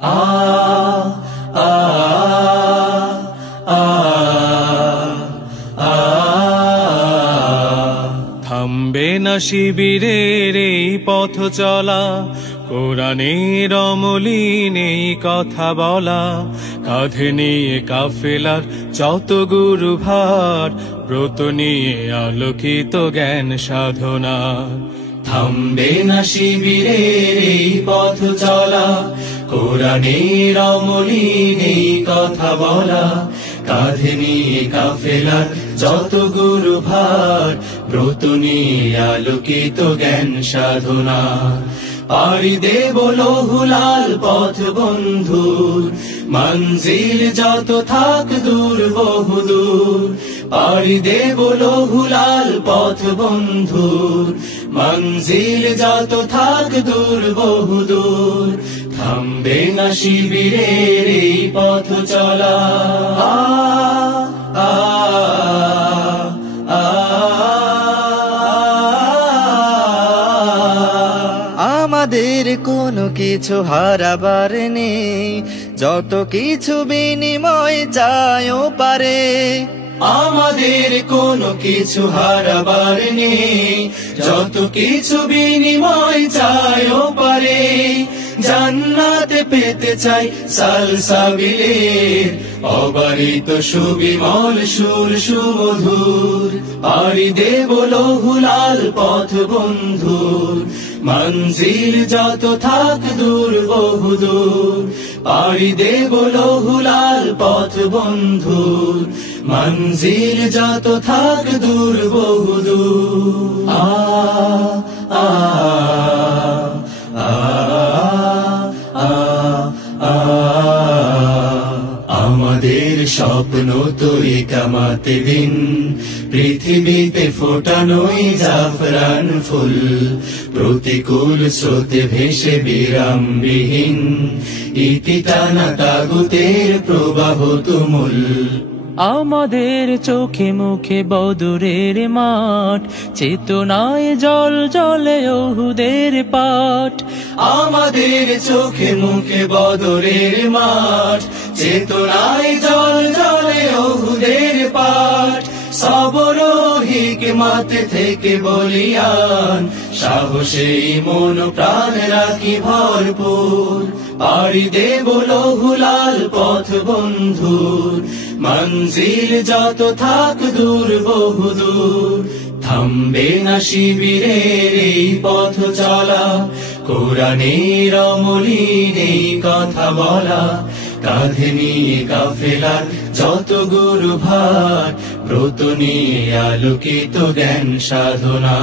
আ আ আ আ থামবে না শিবিরের এই পথ চলা, কোরআনের অমলিন এই কথা বলা, কাঁধে নিয়ে কাফেলার যত গুরু ভার, ব্রত নিয়ে আলোকিত জ্ঞান সাধনা। থামবে না শিবিরের এই পথ চলা, কোরআনের অমলিন এই কথা বলা, কাঁধে নিয়ে কাফেলার যত গুরু ভার, ব্রত নিয়ে আলোকিত জ্ঞান সাধনা। পাড়ি দেব লৌহুলাল পথ বন্ধুর, মঞ্জিল যত থাক দূর বহুদূর। পাড়ি দেব লৌহুলাল পথ বন্ধুর, মঞ্জিল যত থাক দূর বহুদূর। থামবে না শিবিরের এই পথ চলা। আ আ আ আমাদের কোনো কিছু হারাবার নেই, যত কিছু বিনিময় চাইও পারে। আমাদের কোনো কিছু হারাবার নেই, যত কিছু বিনিময় চাইও পারে। জান্নাতে পেতে চাই সালসাবিলের অবারিত সুবিমল সুর সুমধুর। পাড়ি দেব লৌহুলাল পথ বন্ধুর, মঞ্জিল যত থাক দূর বহুদূর। পাড়ি দেব লৌহুলাল পথ বন্ধুর, মঞ্জিল যত থাক দূর বহুদূর। আ আ আ আ আ আমাদের স্বপ্ন তো ইকামতে দিন, পৃথিবীতে ফোটানোই জাফরান ফুল। প্রতিকূল স্রোতে ভেসে বিরামবিহীন, ইতি টানা তাগুতের প্রবাহ তুমুল। আমাদের চোখে মুখে বদরের মাঠ, চেতনায় জল জলে ওহুদের পাঠ। আমাদের চোখে মুখে বদরের মাঠ, চেতনায় জল জলে ওহুদের পাঠ। সবর হিকমত থেকে বলিয়ান, সাহসে মন প্রাণ রাখি ভরপুর। পাড়ি দেব লৌহুলাল পথ বন্ধুর, মঞ্জিল যত থাক দূর বহুদূর। থামবে না শিবিরের এই পথ চলা, কোরআনের অমলিন এই কথা বলা, কাঁধে নিয়ে কাফেলার যত গুরু ভার, ব্রত নিয়ে আলোকিত জ্ঞান সাধনা।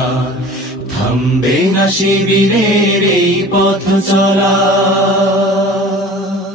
থামবে না শিবিরের এই পথ চলা।